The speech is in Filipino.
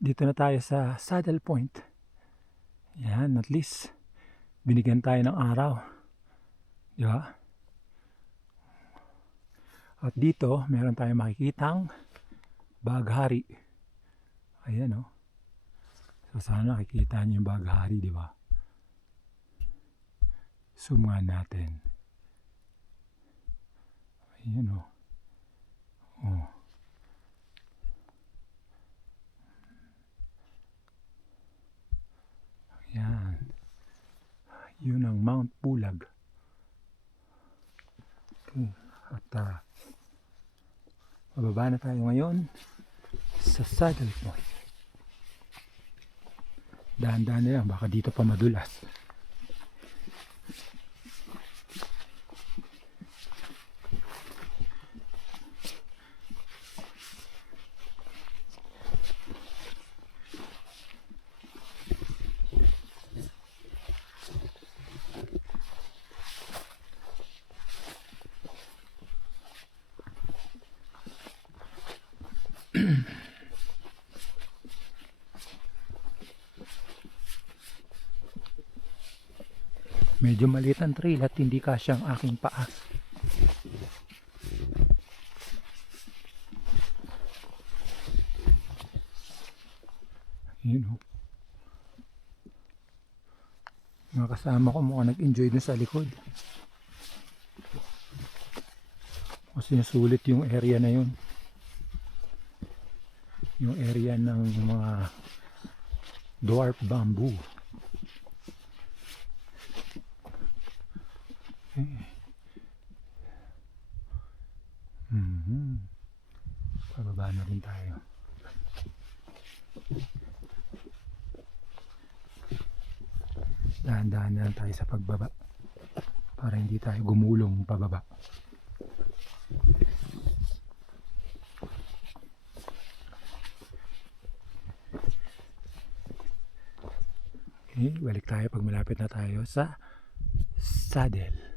Dito na tayo sa Saddle Point. Yan, at least binigyan tayo ng araw. Di ba? At dito, meron tayong makikitang baghari. Ayan o. So sana nakikita niyo yung baghari, di ba? Zoom nga natin. Ayan o. Oh. Ayan. Yun ang Mount Pulag. Okay. At mababa na tayo ngayon sa Saddle Point. Dahan-dahan na yan, baka dito pa madulas. Medyo maliit ang trail at hindi kasyang aking paa. Yun o. Mga kasama ko mukhang nag-enjoy dun sa likod. Kasi sulit yung area na yun. Yung area ng mga dwarf bamboo. Pababa na rin tayo. Dahan-dahan na lang tayo sa pagbaba para hindi tayo gumulong pababa. Okay, balik tayo pag malapit na tayo sa saddle.